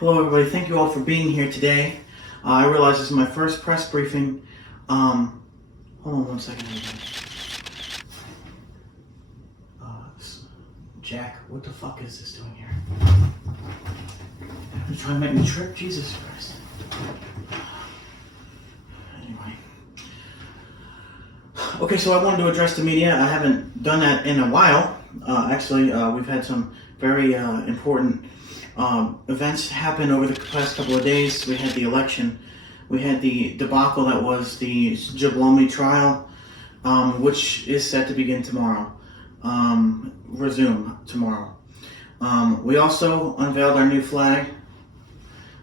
Hello, everybody. Thank you all for being here today. I realize this is my first press briefing. Hold on one second. Jack, what the fuck is this doing here? You're trying to make me trip? Jesus Christ. Anyway. Okay, so I wanted to address the media. I haven't done that in a while. We've had some very important events happen over the past couple of days. We had the election. We had the debacle that was the Jablomi trial, which is set to begin tomorrow. Resume tomorrow. We also unveiled our new flag.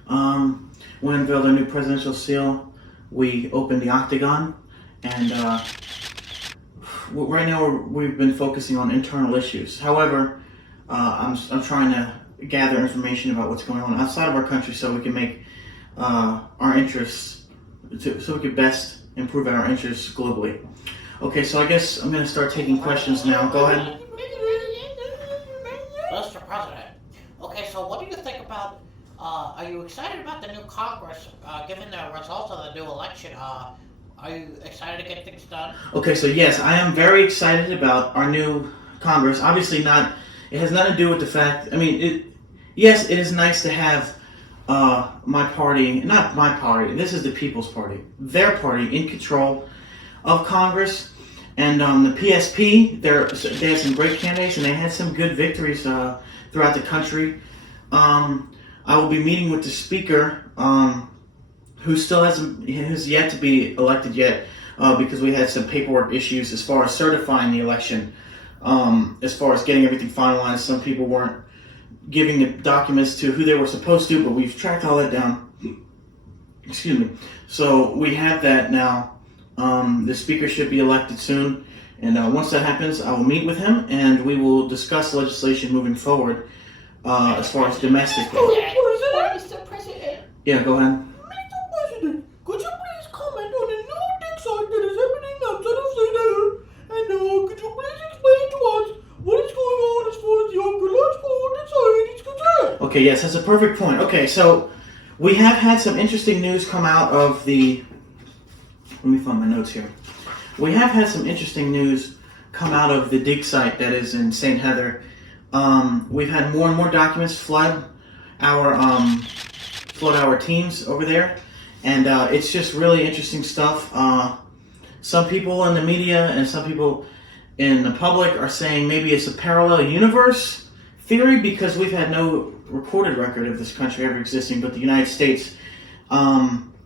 We unveiled our new presidential seal. We opened the Octagon. And right now we've been focusing on internal issues. However, I'm trying to gather information about what's going on outside of our country so we can make our interests, so we can best improve our interests globally. Okay, so I guess I'm going to start taking questions now. Go ahead. Mr. President, okay, so what do you think about, are you excited about the new Congress, given the results of the new election? Are you excited to get things done? Okay, so yes, I am very excited about our new Congress. Obviously not, it has nothing to do with the fact, yes, it is nice to have my party, not my party, this is the People's Party, their party in control of Congress. And the PSP, they had some great candidates and they had some good victories throughout the country. I will be meeting with the speaker, who still has yet to be elected yet, because we had some paperwork issues as far as certifying the election, as far as getting everything finalized. Some people weren't giving the documents to who they were supposed to, but we've tracked all that down. Excuse me. So we have that now. The speaker should be elected soon, and once that happens, I will meet with him and we will discuss legislation moving forward as far as domestic. Mr. President. Yeah, go ahead. Mr. President, could you please comment on the new dig site that is happening outside of St. Helena? And could you please explain to us what is going on as far as the archaeological society is concerned? Okay, yes, that's a perfect point. Okay, so we have had some interesting news come out of the... Let me find my notes here. We have had some interesting news come out of the dig site that is in St. Heather. We've had more and more documents flood our teams over there, and it's just really interesting stuff. Some people in the media and some people in the public are saying maybe it's a parallel universe theory because we've had no recorded record of this country ever existing, but the United States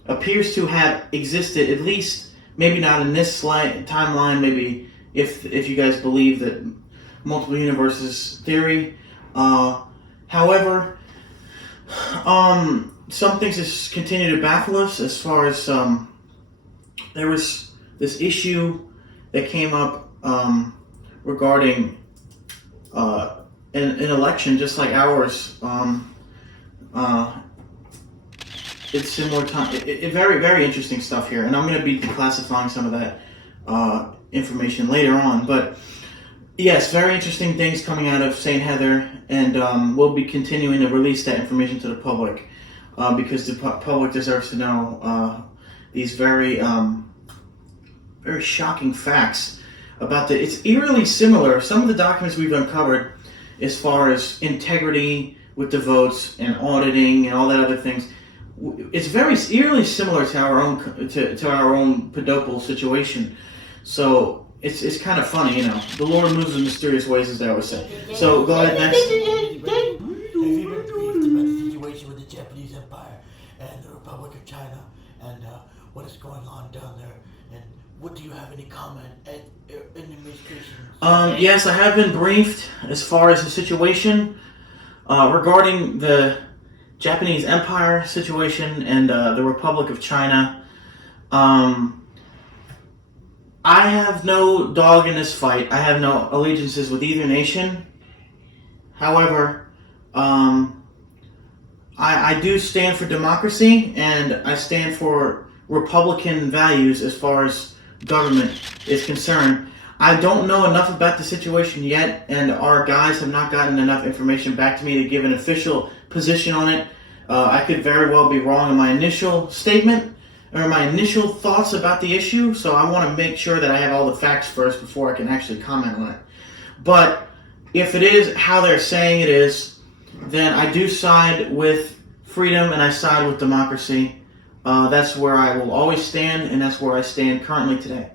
appears to have existed, at least maybe not in this timeline, maybe if you guys believe that multiple universes theory. However, some things just continue to baffle us as far as there was this issue that came up regarding an election just like ours. It's similar time. Very, very interesting stuff here, and I'm going to be declassifying some of that information later on. But yes, very interesting things coming out of St. Heather, and we'll be continuing to release that information to the public because the public deserves to know these very, very shocking facts about the. It's eerily similar. Some of the documents we've uncovered, as far as integrity with the votes and auditing and all that other things. It's very eerily similar to our own Pedopal situation, so it's kind of funny, you know. The Lord moves in mysterious ways, as they always say. So go ahead next. Have you been briefed about the situation with the Japanese Empire and the Republic of China and what is going on down there? And what do you have any comment in the administration? Yes, I have been briefed as far as the situation regarding the Japanese Empire situation and the Republic of China. I have no dog in this fight. I have no allegiances with either nation. However, I do stand for democracy and I stand for Republican values as far as government is concerned. I don't know enough about the situation yet, and our guys have not gotten enough information back to me to give an official position on it. I could very well be wrong in my initial statement or my initial thoughts about the issue, so I want to make sure that I have all the facts first before I can actually comment on it. But if it is how they're saying it is, then I do side with freedom and I side with democracy. That's where I will always stand, and that's where I stand currently today.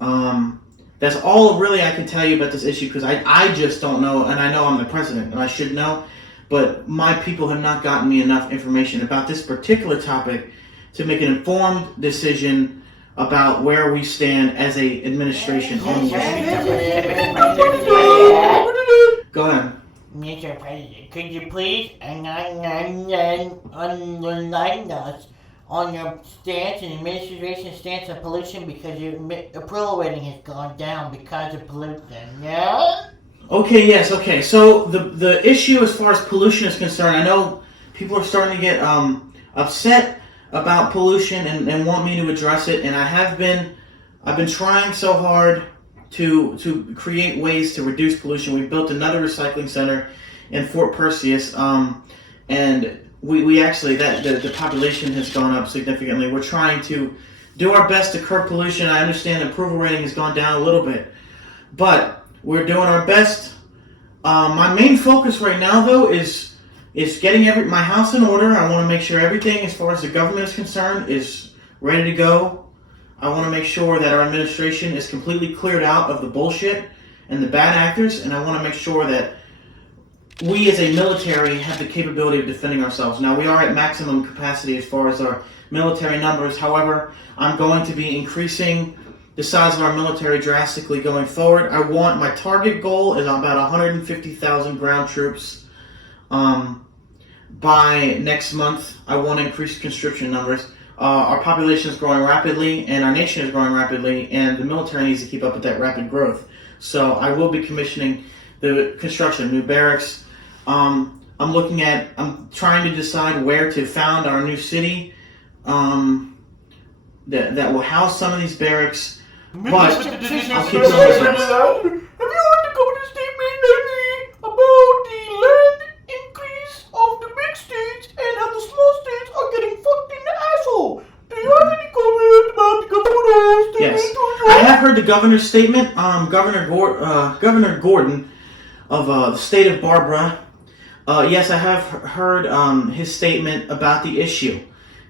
That's all really I can tell you about this issue, because I just don't know, and I know I'm the president and I should know, but my people have not gotten me enough information about this particular topic to make an informed decision about where we stand as a administration on this issue. Go ahead. Mr. President, could you please enlighten us on your stance and administration's stance on pollution, because your approval rating has gone down because of pollution? Yeah? Okay, yes, okay. So the issue as far as pollution is concerned, I know people are starting to get upset about pollution and want me to address it, and I've been trying so hard to create ways to reduce pollution. We built another recycling center in Fort Perseus, and we actually, the population has gone up significantly. We're trying to do our best to curb pollution. I understand approval rating has gone down a little bit, but we're doing our best. My main focus right now, though, is getting my house in order. I want to make sure everything as far as the government is concerned is ready to go. I want to make sure that our administration is completely cleared out of the bullshit and the bad actors, and I want to make sure that we as a military have the capability of defending ourselves. Now, we are at maximum capacity as far as our military numbers. However, I'm going to be increasing the size of our military drastically going forward. My target goal is about 150,000 ground troops. By next month, I want to increase conscription numbers. Our population is growing rapidly, and our nation is growing rapidly, and the military needs to keep up with that rapid growth. So I will be commissioning the construction of new barracks. I'm trying to decide where to found our new city that will house some of these barracks. But I'll keep doing this. Have you heard the governor's statement lately about the land increase of the big states and how the small states are getting fucked in the asshole? Do you have any comment about the governor's statement? Yes, I have heard the governor's statement. Governor Gordon of the state of Barbara. Yes, I have heard his statement about the issue.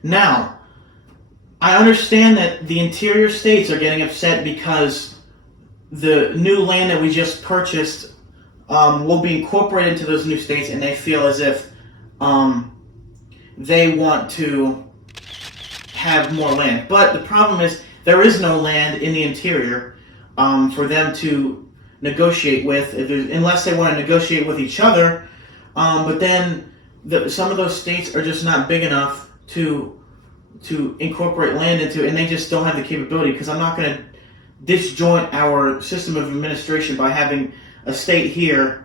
Now, I understand that the interior states are getting upset because the new land that we just purchased will be incorporated into those new states, and they feel as if they want to have more land. But the problem is there is no land in the interior for them to negotiate with, unless they want to negotiate with each other. But then some of those states are just not big enough to incorporate land into, and they just don't have the capability, because I'm not going to disjoint our system of administration by having a state here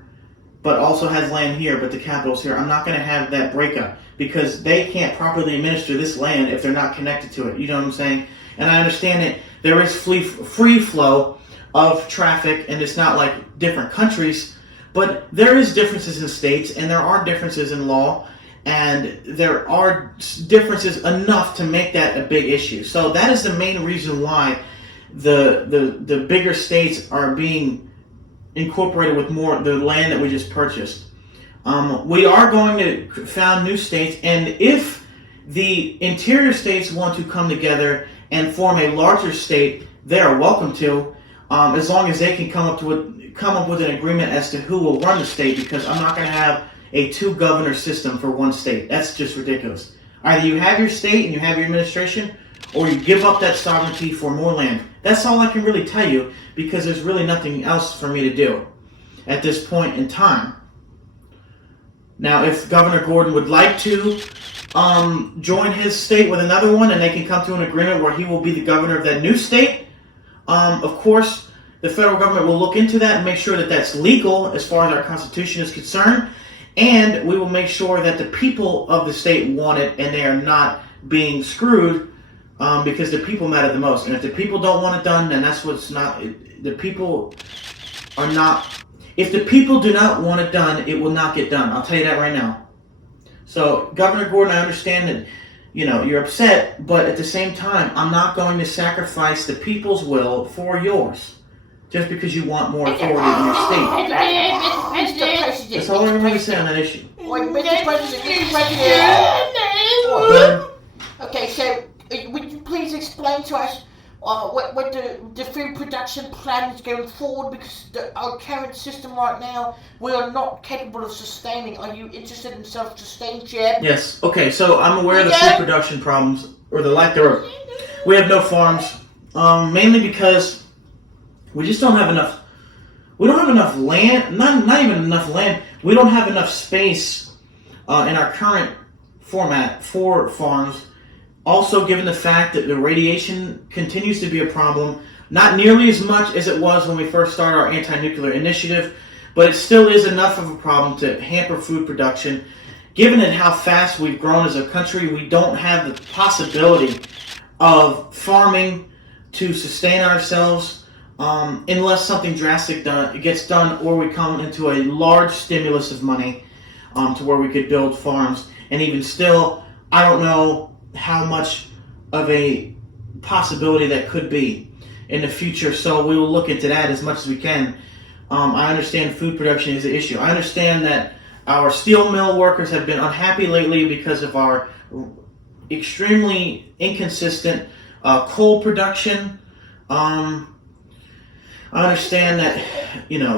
but also has land here, but the capital's here. I'm not going to have that breakup, because they can't properly administer this land if they're not connected to it. You know what I'm saying? And I understand that there is free flow of traffic, and it's not like different countries, but there is differences in states, and there are differences in law, and there are differences enough to make that a big issue. So that is the main reason why the bigger states are being incorporated with more the land that we just purchased. We are going to found new states, and if the interior states want to come together and form a larger state, they are welcome to, as long as they can come up with an agreement as to who will run the state, because I'm not going to have a two-governor system for one state. That's just ridiculous. Either you have your state and you have your administration, or you give up that sovereignty for more land. That's all I can really tell you, because there's really nothing else for me to do at this point in time. Now, if Governor Gordon would like to join his state with another one, and they can come to an agreement where he will be the governor of that new state, of course, the federal government will look into that and make sure that that's legal as far as our Constitution is concerned, and we will make sure that the people of the state want it and they are not being screwed, because the people matter the most. And if the people don't want it done, then that's what's not. The people are not. If the people do not want it done, it will not get done. I'll tell you that right now. So, Governor Gordon, I understand that, you're upset, but at the same time, I'm not going to sacrifice the people's will for yours. Just because you want more authority in your state. Mr. President. That's all I'm going to say on that issue. Wait, Mr. President. Okay, so would you please explain to us what the food production plan is going forward? Because our current system right now, we are not capable of sustaining. Are you interested in self-sustained, Chad? Yes. Okay, so I'm aware of the food production problems, or the lack thereof. We have no farms, mainly because we just don't have enough. We don't have enough land. Not even enough land. We don't have enough space in our current format for farms. Also, given the fact that the radiation continues to be a problem, not nearly as much as it was when we first started our anti-nuclear initiative, but it still is enough of a problem to hamper food production. Given how fast we've grown as a country, we don't have the possibility of farming to sustain ourselves unless something drastic gets done, or we come into a large stimulus of money to where we could build farms. And even still, I don't know how much of a possibility that could be in the future, so we will look into that as much as we can. I understand food production is an issue. I understand that our steel mill workers have been unhappy lately because of our extremely inconsistent coal production. I understand that,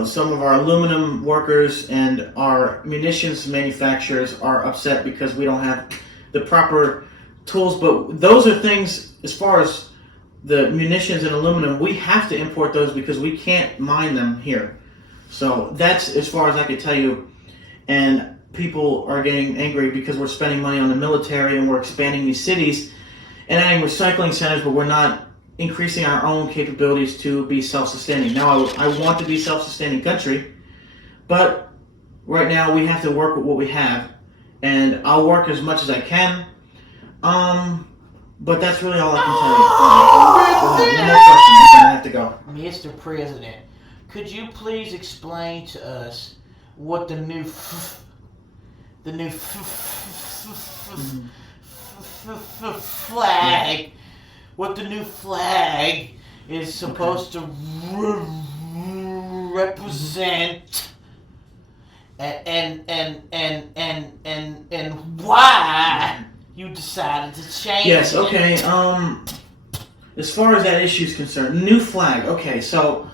some of our aluminum workers and our munitions manufacturers are upset because we don't have the proper tools, but those are things, as far as the munitions and aluminum, we have to import those because we can't mine them here. So that's as far as I can tell you. And people are getting angry because we're spending money on the military and we're expanding these cities and adding recycling centers, but we're not increasing our own capabilities to be self-sustaining. Now, I want to be a self-sustaining country, but right now we have to work with what we have, and I'll work as much as I can. But that's really all I can tell you. No more questions. I have to go. Mr. President, could you please explain to us what the new flag, what the new flag is supposed to represent, and why you decided to change Yes, it? okay. As far as that issue is concerned, new flag. Okay, so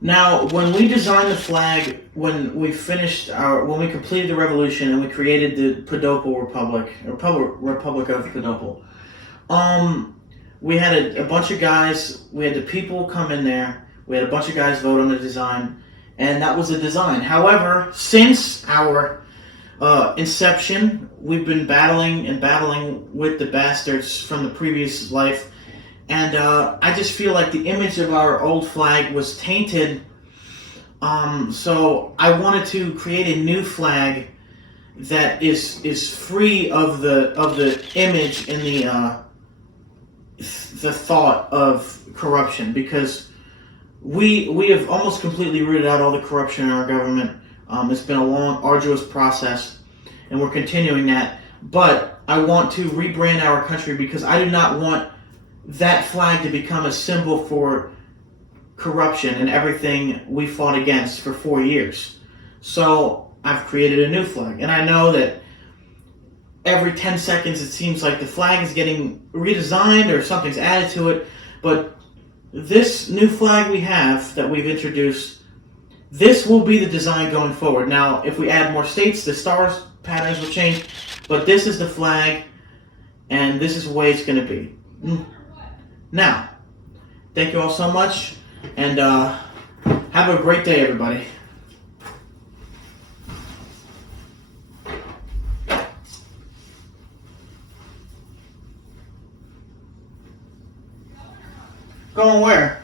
now when we designed the flag, when we completed the revolution and we created the Pedopal Republic, Republic of Pedopal, we had a bunch of guys. We had the people come in there. We had a bunch of guys vote on the design, and that was the design. However, since our inception, we've been battling with the bastards from the previous life, and I just feel like the image of our old flag was tainted. So I wanted to create a new flag that is free of the image and the thought of corruption, because we have almost completely rooted out all the corruption in our government. It's been a long, arduous process, and we're continuing that. But I want to rebrand our country because I do not want that flag to become a symbol for corruption and everything we fought against for 4 years. So I've created a new flag, and I know that every 10 seconds it seems like the flag is getting redesigned or something's added to it, but this new flag we have that we've introduced, this will be the design going forward. Now, if we add more states, the stars patterns will change, but this is the flag, and this is the way it's going to be. Now, thank you all so much, and have a great day, everybody. Going where?